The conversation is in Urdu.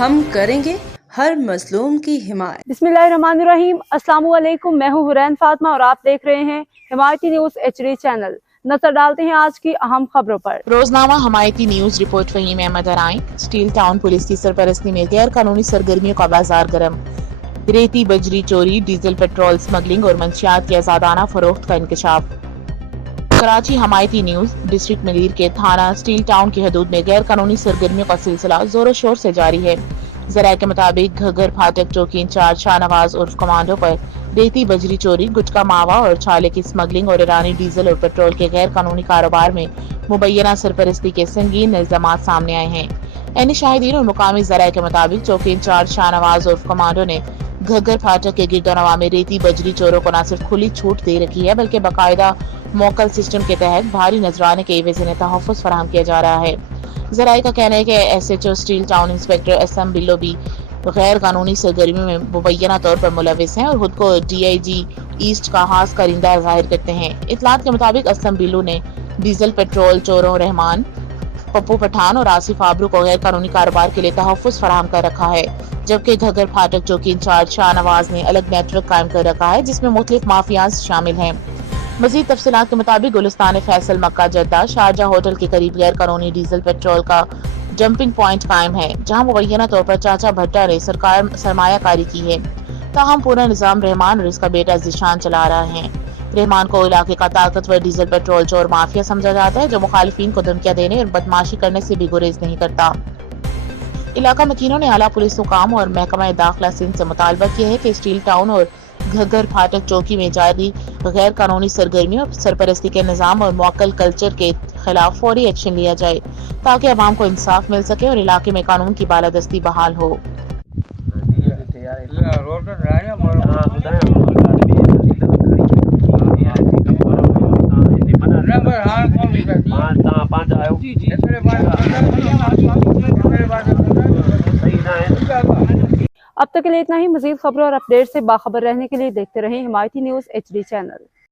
ہم کریں گے ہر مظلوم کی حمایت۔ بسم اللہ الرحمن الرحیم۔ السلام علیکم، میں ہوں حرین فاطمہ اور آپ دیکھ رہے ہیں حمایتی نیوز HD چینل۔ نظر ڈالتے ہیں آج کی اہم خبروں پر۔ روزنامہ Himayati news report Faheem Ahmed Arain. Steel town police کی سرپرستی میں غیر قانونی سرگرمیوں کا بازار گرم، ریتی بجری چوری، ڈیزل پیٹرول سمگلنگ اور منشیات کی آزادانہ فروخت کا انکشاف۔ کراچی حمایتی نیوز۔ ڈسٹرکٹ ملیر کے تھانہ اسٹیل ٹاؤن کی حدود میں غیر قانونی سرگرمیوں کا سلسلہ زور و شور سے جاری ہے۔ ذرائع کے مطابق گھگر پھاٹک چوکی انچارج شاہ نواز عرف کمانڈو پر ریتی بجری چوری، گٹکا ماوا اور چھالے کی سمگلنگ اور ایرانی ڈیزل اور پیٹرول کے غیر قانونی کاروبار میں مبینہ سرپرستی کے سنگین الزامات سامنے آئے ہیں۔ عینی شاہدین اور مقامی ذرائع کے مطابق چوکی انچارج شاہ نواز عرف کمانڈو نے گھگر پھاٹک کے گرد و نواح میں ریتی بجری چوروں کو نہ صرف کھلی چھوٹ دے رکھی ہے بلکہ باقاعدہ موکل سسٹم کے تحت بھاری نذرانے کے عوض انہیں تحفظ فراہم کیا جا رہا ہے۔ ذرائع کا کہنا ہے کہ SHO steel town inspector SM بلو بھی غیر قانونی سرگرمیوں میں مبینہ طور پر ملوث ہیں اور خود کو DIG ایسٹ کا خاص کرندہ ظاہر کرتے ہیں۔ اطلاعات کے مطابق SM بلو نے ڈیزل پیٹرول چوروں رحمان، پپو پٹھان اور آصف آبرو کو غیر قانونی کاروبار کے لیے تحفظ فراہم کر رکھا ہے، جبکہ گھگر پھاٹک چوکی انچارج شاہ نواز نے الگ نیٹ ورک قائم کر رکھا ہے جس میں مختلف مافیاز شامل ہیں۔ مزید تفصیلات کے مطابق گلستان فیصل مکہ جدہ شارجہ ہوٹل کے قریب غیر قانونی ڈیزل پیٹرول کا جمپنگ پوائنٹ قائم ہے، جہاں مبینہ طور پر چاچا بھٹا نے سرمایہ کاری کی ہے، تاہم پورا نظام رحمان اور اس کا بیٹا ذیشان چلا رہے ہیں۔ رحمان کو علاقے کا طاقتور ڈیزل پیٹرول چور مافیا سمجھا جاتا ہے جو مخالفین کو دھمکیاں دینے اور بدمعاشی کرنے سے بھی گریز نہیں کرتا۔ علاقہ مکینوں نے اعلیٰ پولیس حکام اور محکمہ داخلہ سندھ سے مطالبہ کیا ہے کہ اسٹیل ٹاؤن اور گھگر پھاٹک چوکی میں جاری غیر قانونی سرگرمیوں، سرپرستی کے نظام اور موکل کلچر کے خلاف فوری ایکشن لیا جائے تاکہ عوام کو انصاف مل سکے اور علاقے میں قانون کی بالادستی بحال ہو۔ اب تک کے لیے اتنا ہی۔ مزید خبروں اور اپڈیٹ سے باخبر رہنے کے لیے دیکھتے رہیں حمایتی نیوز HD چینل۔